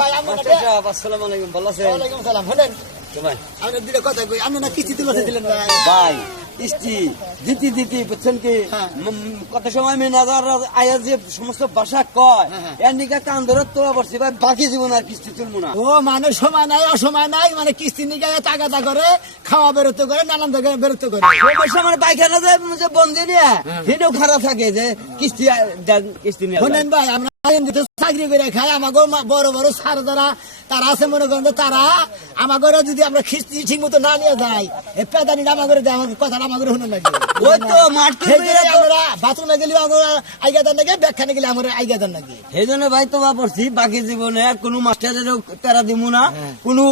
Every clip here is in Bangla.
ভাই আমরা আসসালামু আলাইকুম, ভালো আছেন? ওয়ালাইকুম সালাম। শুনেন ভাই আপনার দুটো কথা কই, আপনি না কিস্তি তুলে দিলেন ভাই? ভাই কিস্তি দিতে বুঝছেন কি হ্যাঁ। কত সময় ম্যানেজার আয়া যে সমস্ত ভাষা কয় হ্যাঁ। এর নিকা কান ধরে তোলা পড়ছি ভাই, বাকি জীবন আর কিস্তি তুলবো না। ও মানে সময় নাই অসময় নাই, মানে কিস্তি নিয়ে তাগাদা করে, খাওয়া বেরোতে করে, নানান জায়গায় বেরোতে করে। সমস্যা মানে পায়খানা যে বন্দি নিয়ে সেটাও খারাপ থাকে যে কিস্তি দেন, কিস্তি নিয়ে শোনেন ভাই, আমরা এমনিতে চাকরি করে খাই, আমাকে বড় বড় সার যারা তারা আছে মনে করেন যে তারা আমাকে যদি আমরা খিস্তি ঠিক মতো না নিয়ে যাই, এই পেদানি আমাকে দেয়, আমাকে কথা আমাকে শুনুন নাকি? ওই তো মাঠকে আমরা বাথরুমে গেলে আমরা আইগা দেন নাকি, ব্যাখ্যানে গেলে আমরা আইগা দেন নাকি? সেই জন্য ভাই তোমা পড়ছি বাকি জীবনে কোনো মাস্টারেরও প্যারা দিব না, কোনো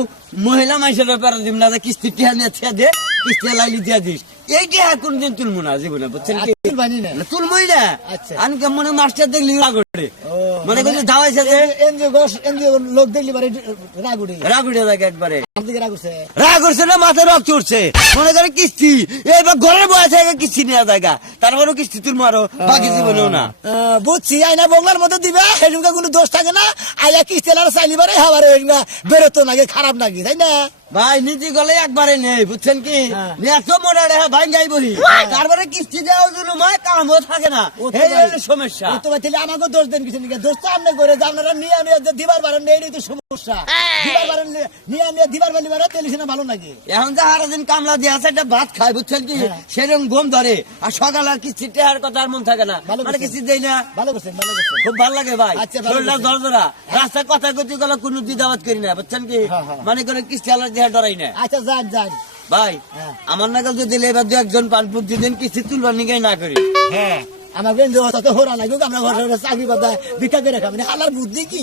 মহিলা মানুষেরও প্যারা দিব না যে কিস্তি টিহা নিয়ে ছিয়া দে, কিস্তি লাইলি দিয়া দিস, এইটা কোনদিন তুলবো না জীবনে, বুঝছেন কি? বানি না তুলবই না। আচ্ছা। আমি কেমন মাস্টার দেখলি রাগড়ে মানে কিছু ধাওয়াইছে যে এনজিও লোক দেখলি পারে রাগুড়ি রাগড়ে থাকে একবারে, দিকে রাগুছে। রাগ করছে না, মাথায় রক চড়ছে, মনে করে কিস্তি এবার ঘরের বয়স থেকে কিস্তি নেওয়া জায়গা, তারপরেও কিস্তি তুলবো আরো বাকি জীবনেও না। বুঝছি, আইনা বংলার মধ্যে দিবে, সেদিনকে কোনো দোষ থাকে না, আইয়া কিস্তি এলার চাইলি পারে হাবারে বেরোতো নাকি, খারাপ নাকি, তাই না? ভাই নিজে গলে একবারে নেই, বুঝছেন কি? এত মোটা রেখা ভাই যাই বলি, তারপরে কিস্তি দেওয়ার জন্য মায় কামও থাকে না, এই হলো সমস্যা। তো ভাই তাহলে আমাকে দোষ দেন কিছু নাকি? দোষ তো আপনি করে যে আপনারা নিয়ে নিয়ে দিবার পারেন, এই তো সমস্যা। দিবার পারেন নিয়ে নিয়ে দিবার পারলি পারে, তেলি সেনা ভালো নাকি? এখন যে সারাদিন কামলা দিয়ে আছে একটা ভাত খায়, বুঝছেন কি? সেরকম ঘুম ধরে, আর সকাল আর কিস্তি টেহার কথা আর মন থাকে না, ভালো মানে করছেন। কিস্তি দেয় না। ভালো করছেন, ভালো করছেন। খুব ভালো লাগে ভাই, আচ্ছা, ভালো শরীরটা করছেন। জর্জরা, রাস্তায় কথা কইতে গেলে কোনো দ্বিধাবোধ করি না, বুঝছেন কি? মানে করে কিস্তি আলার দেহা ডরাই না। আচ্ছা যান যান। ভাই হ্যাঁ। আমার নাগাল যদি এবার দু একজন পানপুর দিন কিস্তি তুলবার নিগাই না করি। হ্যাঁ আমাকে হোরা নাকি, আমরা ঘরে চাকরি কথা ভিক্ষা করে খাবেন, হালার বুদ্ধি কি?